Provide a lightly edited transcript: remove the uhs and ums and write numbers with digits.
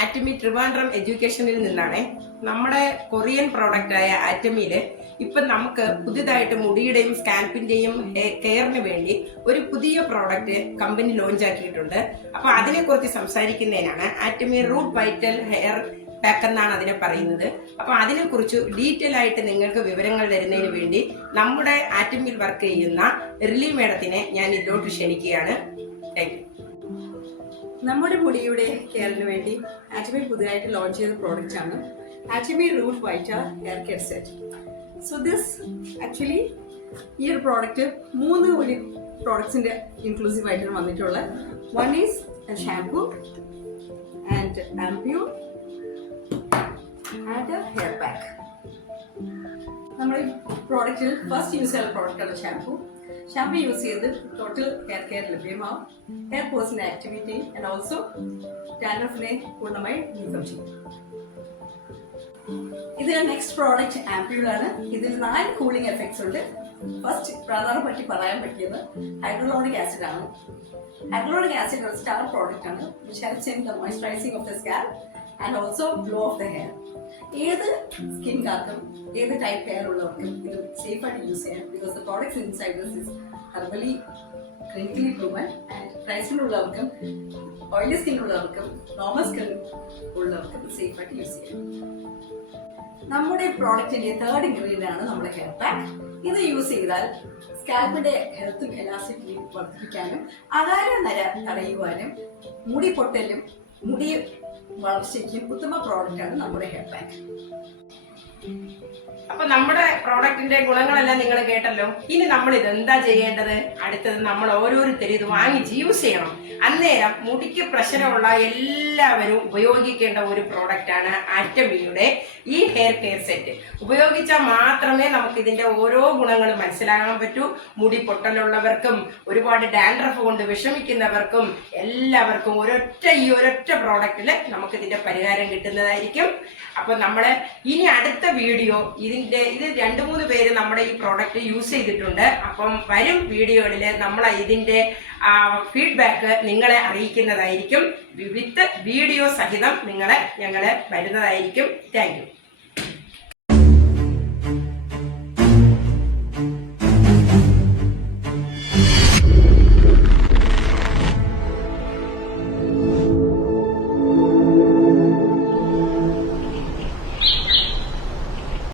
Atomic Trivandrum എഡ്യൂക്കേഷനിൽ നിന്നാണ്. നമ്മുടെ Korean പ്രോഡക്റ്റായ ആറ്റമിയില് ഇപ്പം നമുക്ക് പുതിയതായിട്ട് മുടിയുടെയും സ്കാൽപ്പിന്റെയും കെയറിന് വേണ്ടി ഒരു പുതിയ പ്രോഡക്റ്റ് കമ്പനി ലോഞ്ച് ആക്കിയിട്ടുണ്ട്. അപ്പൊ അതിനെക്കുറിച്ച് സംസാരിക്കുന്നതിനാണ്. Atomic root vital hair pack എന്നാണ് അതിനെ പറയുന്നത്. അപ്പൊ അതിനെക്കുറിച്ച് ഡീറ്റെയിൽ ആയിട്ട് നിങ്ങൾക്ക് വിവരങ്ങൾ തരുന്നതിന് വേണ്ടി നമ്മുടെ ആറ്റമിൽ വർക്ക് ചെയ്യുന്ന റിലി മേഡത്തിനെ ഞാൻ ഇതിലോട്ട് ക്ഷണിക്കുകയാണ്. Thank you. നമ്മുടെ മുടിയുടെ കെയറിന് വേണ്ടി ആറ്റമി പുതിയതായിട്ട് ലോഞ്ച് ചെയ്ത പ്രോഡക്റ്റ് ആണ് Atomy root vital hair care set. So this actually ഈ ഒരു പ്രോഡക്റ്റ് ഒരു പ്രോഡക്ട്സിന്റെ ഇൻക്ലൂസീവ് ആയിട്ടാണ് വന്നിട്ടുള്ളത്. One is shampoo and ampoule and hair pack. നമ്മുടെ പ്രോഡക്റ്റിൽ ഫസ്റ്റ് യൂസ് ചെയ്യുന്ന പ്രോഡക്റ്റാണ് ഷാംപൂ യൂസ് ചെയ്ത് ടോട്ടൽ ഹെയർ കെയർ ലഭ്യമാവും. ഹെയർ പോസിന്റെ ആക്ടിവിറ്റി ആൻഡ് ഓൾസോ ഡാൻഡ്രഫിനെ പൂർണ്ണമായി നീക്കം ചെയ്യും. ഇത് നെക്സ്റ്റ് പ്രോഡക്റ്റ് ആംപ്യൂളാണ്. ഇതിൽ 4 കൂളിംഗ് എഫക്ട്സ് ഉണ്ട്. ഫസ്റ്റ് പ്രധാനപ്പെട്ട് പറയാൻ പറ്റിയത് ഹൈഡ്രോളോണിക് ആസിഡ് ആണ്. ഹൈഡ്രോളോണിക് ആസിഡ് ഒരു സ്റ്റാർ പ്രോഡക്റ്റ് ആണ് which helps in the moisturizing of the scalp and also glow of the hair. ഏത് സ്കിൻകാർക്കും ഏത് ടൈപ്പ് ഹെയർ ഉള്ളവർക്കും ഇത് സേഫ് ആയിട്ട് യൂസ് ചെയ്യാം. Because the products inside this is herbally clinically proven. And dry skin ഉള്ളവർക്കും oily skin ഉള്ളവർക്കും normal skin ഉള്ളവർക്കും safe ആയിട്ട് യൂസ് ചെയ്യാം. നമ്മുടെ പ്രോഡക്റ്റിന്റെ തേർഡ് ഇൻഗ്രീഡിയന്റ് ആണ് നമ്മുടെ ഹെയർ പാക്ക്. ഇത് യൂസ് ചെയ്താൽ സ്കാൽപ്പിന്റെ ഹെൽത്തും എലാസ്റ്റിസിറ്റിയും വർദ്ധിപ്പിക്കാനും അകാല നര തടയുവാനും മുടി പൊട്ടലും മുടി വളർച്ചയ്ക്കും ഉത്തമ പ്രോഡക്റ്റ് ആണ് നമ്മുടെ ഹെയർ പാക്ക്. അപ്പൊ നമ്മുടെ പ്രോഡക്റ്റിന്റെ ഗുണങ്ങളെല്ലാം നിങ്ങൾ കേട്ടല്ലോ. ഇനി നമ്മൾ ഇത് എന്താ ചെയ്യേണ്ടത്? അടുത്തത് നമ്മൾ ഓരോരുത്തരും ഇത് വാങ്ങിച്ച് യൂസ് ചെയ്യണം. അന്നേരം മുടിക്ക് പ്രശ്നമുള്ള എല്ലാവരും ഉപയോഗിക്കേണ്ട ഒരു പ്രോഡക്റ്റ് ആണ് ആറ്റമിയുടെ ഈ ഹെയർ കെയർ സെറ്റ്. ഉപയോഗിച്ചാൽ മാത്രമേ നമുക്ക് ഇതിന്റെ ഓരോ ഗുണങ്ങളും മനസ്സിലാകാൻ പറ്റൂ. മുടി പൊട്ടലുള്ളവർക്കും ഒരുപാട് ഡാൻഡ്രഫ് കൊണ്ട് വിഷമിക്കുന്നവർക്കും എല്ലാവർക്കും ഈ ഒരൊറ്റ പ്രോഡക്റ്റില് നമുക്ക് ഇതിന്റെ പരിഹാരം കിട്ടുന്നതായിരിക്കും. അപ്പൊ നമ്മള് ഇനി അടുത്ത വീഡിയോ ഇത് 2-3 പേര് നമ്മുടെ ഈ പ്രോഡക്റ്റ് യൂസ് ചെയ്തിട്ടുണ്ട്. അപ്പം വരും വീഡിയോകളില് നമ്മൾ ഇതിന്റെ ഫീഡ്ബാക്ക് നിങ്ങളെ അറിയിക്കുന്നതായിരിക്കും. വിത്ത് വീഡിയോ സഹിതം ഞങ്ങള് വരുന്നതായിരിക്കും. Thank you.